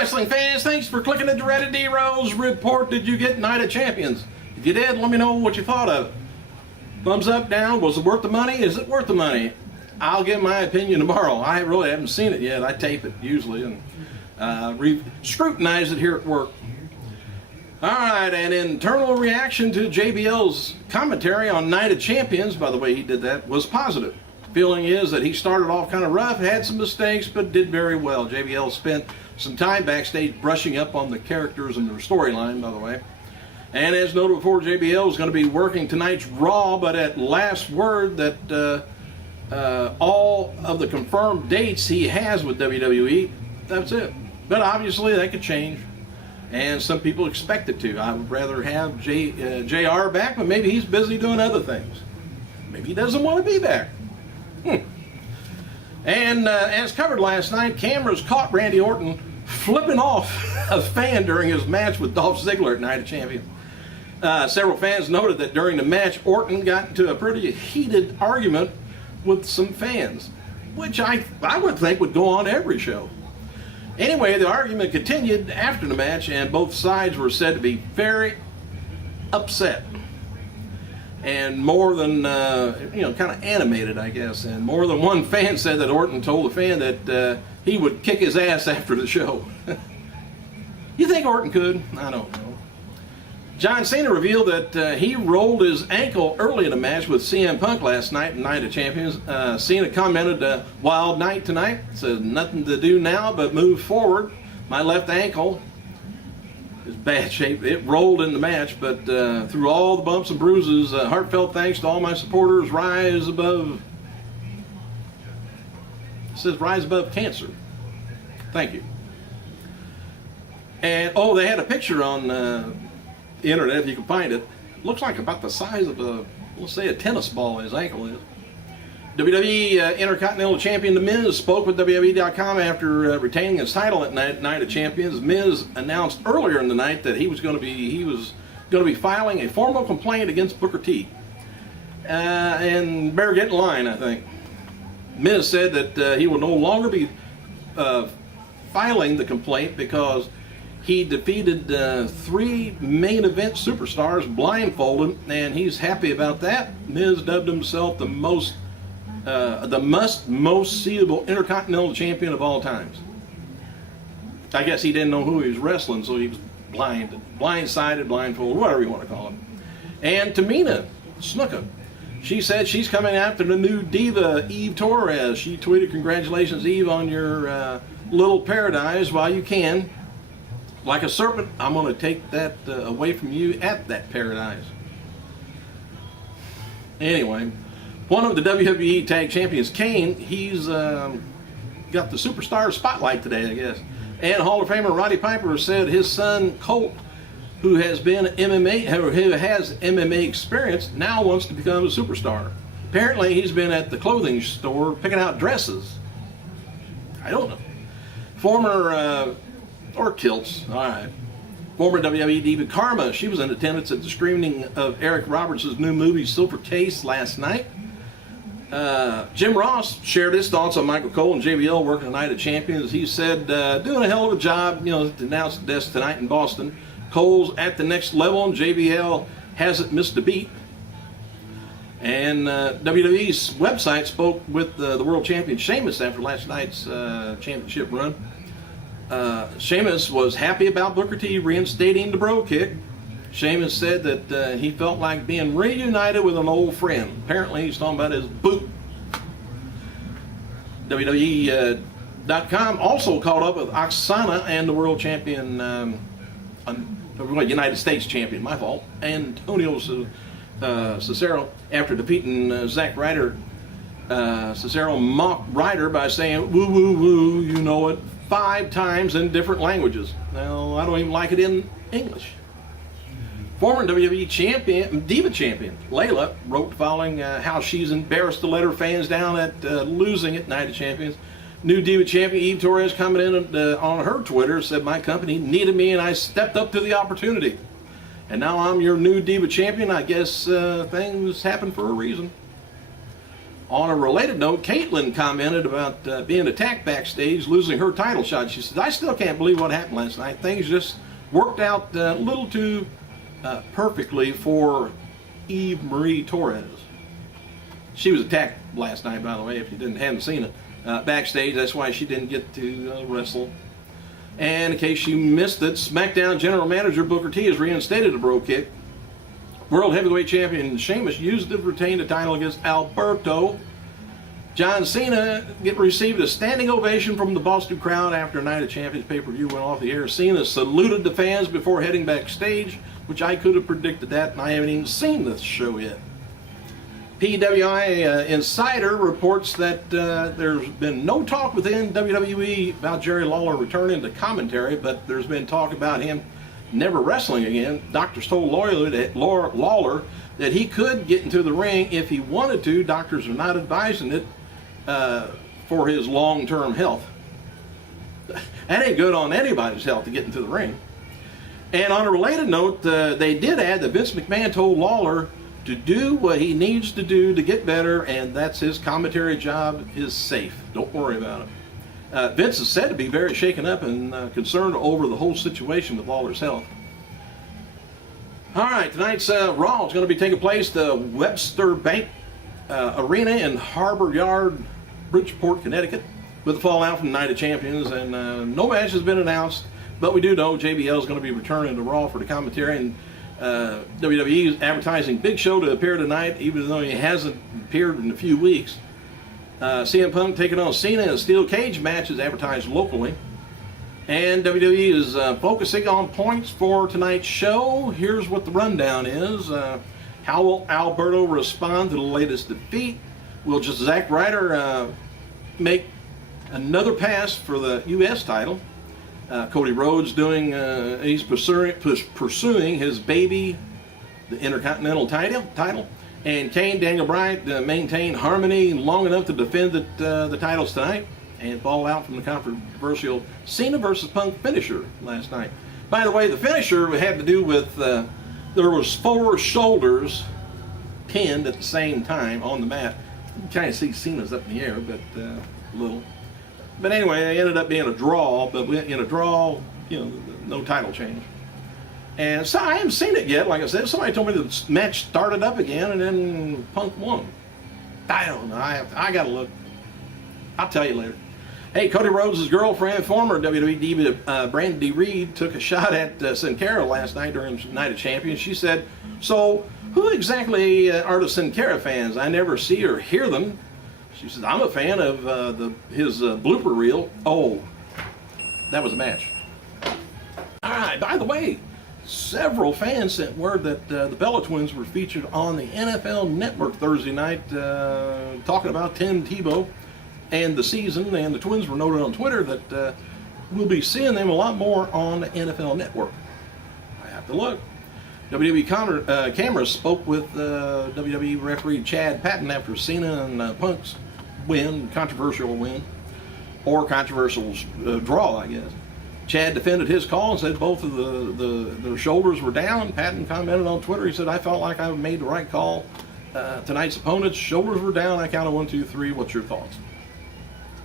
wrestling fans, thanks for clicking the Dreaded D-Rose report. Did you get Night of Champions? If you did, let me know what you thought of it. Thumbs up, down, was it worth the money? Is it worth the money? I'll give my opinion tomorrow. I really haven't seen it yet. I tape it usually and scrutinize it here at work. Alright, and internal reaction to JBL's commentary on Night of Champions, by the way he did that, was positive. Feeling is that he started off kind of rough, had some mistakes, but did very well. JBL spent some time backstage brushing up on the characters and their storyline, by the way. And as noted before, JBL is going to be working tonight's Raw, but at last word that all of the confirmed dates he has with WWE, that's it. But obviously that could change, and some people expect it to. I would rather have JR back, but maybe he's busy doing other things. Maybe he doesn't want to be back. And as covered last night, cameras caught Randy Orton flipping off a fan during his match with Dolph Ziggler at Night of Champions. Several fans noted that during the match, Orton got into a pretty heated argument with some fans, which I would think would go on every show. Anyway, the argument continued after the match, and both sides were said to be very upset. And more than, kind of animated, I guess. And more than one fan said that Orton told the fan that he would kick his ass after the show. You think Orton could? I don't know. John Cena revealed that he rolled his ankle early in the match with CM Punk last night in Night of Champions. Cena commented, "Wild night tonight. Says nothing to do now but move forward. My left ankle is bad shape. It rolled in the match, but through all the bumps and bruises, heartfelt thanks to all my supporters. Rise above." It says rise above cancer. Thank you. And they had a picture on the internet, if you can find it. Looks like about the size of let's say a tennis ball, his ankle is. WWE Intercontinental Champion The Miz spoke with WWE.com after retaining his title at Night of Champions. Miz announced earlier in the night that he was going to be filing a formal complaint against Booker T. And better get in line, I think. Miz said that he will no longer be filing the complaint because he defeated 3 main event superstars blindfolded, and he's happy about that. Miz dubbed himself the most seeable Intercontinental Champion of all times. I guess he didn't know who he was wrestling, so he was blindsided, blindfolded, whatever you want to call it. And Tamina Snuka, she said she's coming after the new diva, Eve Torres. She tweeted, "Congratulations, Eve, on your little paradise while you can. Like a serpent, I'm going to take that away from you at that paradise." Anyway, one of the WWE Tag Champions, Kane, he's got the superstar spotlight today, I guess. And Hall of Famer Roddy Piper said his son Colt, who has MMA experience, now wants to become a superstar. Apparently, he's been at the clothing store picking out dresses. I don't know. Or kilts, all right. Former WWE diva Karma, she was in attendance at the screening of Eric Roberts' new movie Silver Case last night. Jim Ross shared his thoughts on Michael Cole and JBL working the Night of Champions. He said, doing a hell of a job, to announce the death tonight in Boston. Cole's at the next level, and JBL hasn't missed a beat. And WWE's website spoke with the world champion Sheamus after last night's championship run. Sheamus was happy about Booker T reinstating the bro kick. Sheamus said that he felt like being reunited with an old friend. Apparently he's talking about his boot. WWE.com also caught up with Oksana and the world champion, United States champion, my fault, Antonio Cesaro, after defeating Zack Ryder. Cesaro mocked Ryder by saying, "Woo, woo, woo, you know it," 5 times in different languages. Well, I don't even like it in English. Former WWE Diva Champion Layla wrote following how she's embarrassed to let her fans down at losing at Night of Champions. New Diva Champion Eve Torres commented on her Twitter, said, "My company needed me and I stepped up to the opportunity. And now I'm your new Diva Champion. I guess things happen for a reason." On a related note, Caitlyn commented about being attacked backstage, losing her title shot. She said, I still can't believe what happened last night. Things just worked out a little too perfectly for Eve Marie Torres. She was attacked last night, by the way, if you hadn't seen it. Backstage, that's why she didn't get to wrestle. And in case you missed it, SmackDown General Manager Booker T has reinstated a Bro Kick. World Heavyweight Champion Sheamus used to retain the title against Alberto. John Cena received a standing ovation from the Boston crowd after Night of Champions pay-per-view went off the air. Cena saluted the fans before heading backstage, which I could have predicted that, and I haven't even seen this show yet. PWI Insider reports that there's been no talk within WWE about Jerry Lawler returning to commentary, but there's been talk about him never wrestling again. Doctors told Lawler that he could get into the ring if he wanted to. Doctors are not advising it for his long-term health. That ain't good on anybody's health to get into the ring. And on a related note, they did add that Vince McMahon told Lawler to do what he needs to do to get better, and that's his commentary job is safe. Don't worry about it. Vince is said to be very shaken up and concerned over the whole situation with Lawler's health. All right, tonight's Raw is going to be taking place at the Webster Bank Arena in Harbor Yard, Bridgeport, Connecticut, with the fallout from the Night of Champions, and no match has been announced, but we do know JBL is going to be returning to Raw for the commentary, and WWE is advertising Big Show to appear tonight, even though he hasn't appeared in a few weeks. CM Punk taking on Cena in a steel cage match is advertised locally. And WWE is focusing on points for tonight's show. Here's what the rundown is. How will Alberto respond to the latest defeat? Will just Zack Ryder make another pass for the U.S. title? Cody Rhodes he's pursuing his baby, the Intercontinental title. And Kane, Daniel Bryan maintain harmony long enough to defend the titles tonight and fall out from the controversial Cena versus Punk finisher last night. By the way, the finisher had to do with there was 4 shoulders pinned at the same time on the mat. You can kind of see Cena's up in the air, but a little. But anyway, it ended up being a draw, but in a draw, no title change. And so I haven't seen it yet. Like I said, somebody told me the match started up again and then Punk won. I don't know. I got to look. I'll tell you later. Hey, Cody Rhodes' girlfriend, former WWE diva Brandy Reed, took a shot at Sin Cara last night during Night of Champions. She said, so who exactly are the Sin Cara fans? I never see or hear them. She says, I'm a fan of his blooper reel. Oh, that was a match. All right, by the way, several fans sent word that the Bella Twins were featured on the NFL Network Thursday night talking about Tim Tebow and the season, and the Twins were noted on Twitter that we'll be seeing them a lot more on the NFL Network. I have to look. WWE cameras spoke with WWE referee Chad Patton after Cena and Punk's controversial win, or controversial draw, I guess. Chad defended his call and said both of their shoulders were down. Patton commented on Twitter. He said, I felt like I made the right call. Tonight's opponent's shoulders were down. I counted 1, 2, 3. What's your thoughts?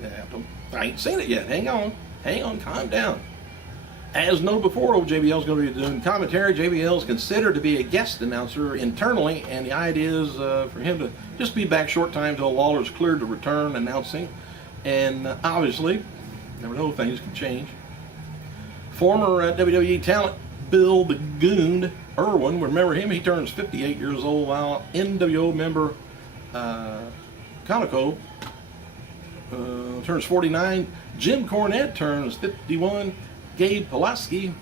Yeah, I ain't seen it yet. Hang on, calm down. As noted before, JBL is going to be doing commentary. JBL is considered to be a guest announcer internally, and the idea is for him to just be back short time until Lawler's cleared to return announcing. And obviously, never know, things can change. Former WWE talent Bill the Goon Irwin, remember him? He turns 58 years old, while NWO member Conoco turns 49. Jim Cornette turns 51. Gabe Pulaski,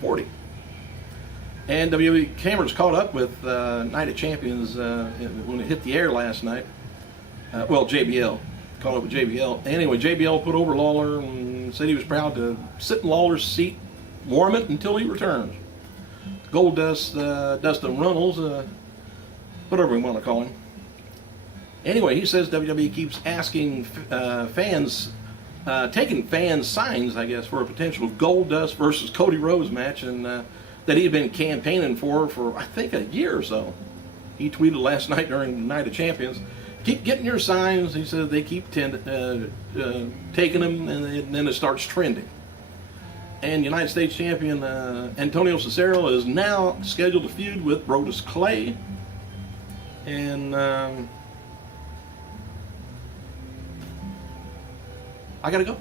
40. And WWE cameras caught up with Night of Champions when it hit the air last night. JBL caught up with JBL. Anyway, JBL put over Lawler and said he was proud to sit in Lawler's seat, warm it until he returns. Goldust, Dustin Runnels, whatever we want to call him. Anyway, he says WWE keeps asking fans, taking fans' signs, I guess, for a potential Goldust versus Cody Rhodes match, and that he'd been campaigning for I think a year or so. He tweeted last night during the Night of Champions, keep getting your signs. He said they keep taking them, and then it starts trending. And United States champion Antonio Cesaro is now scheduled to feud with Brodus Clay. And I gotta go.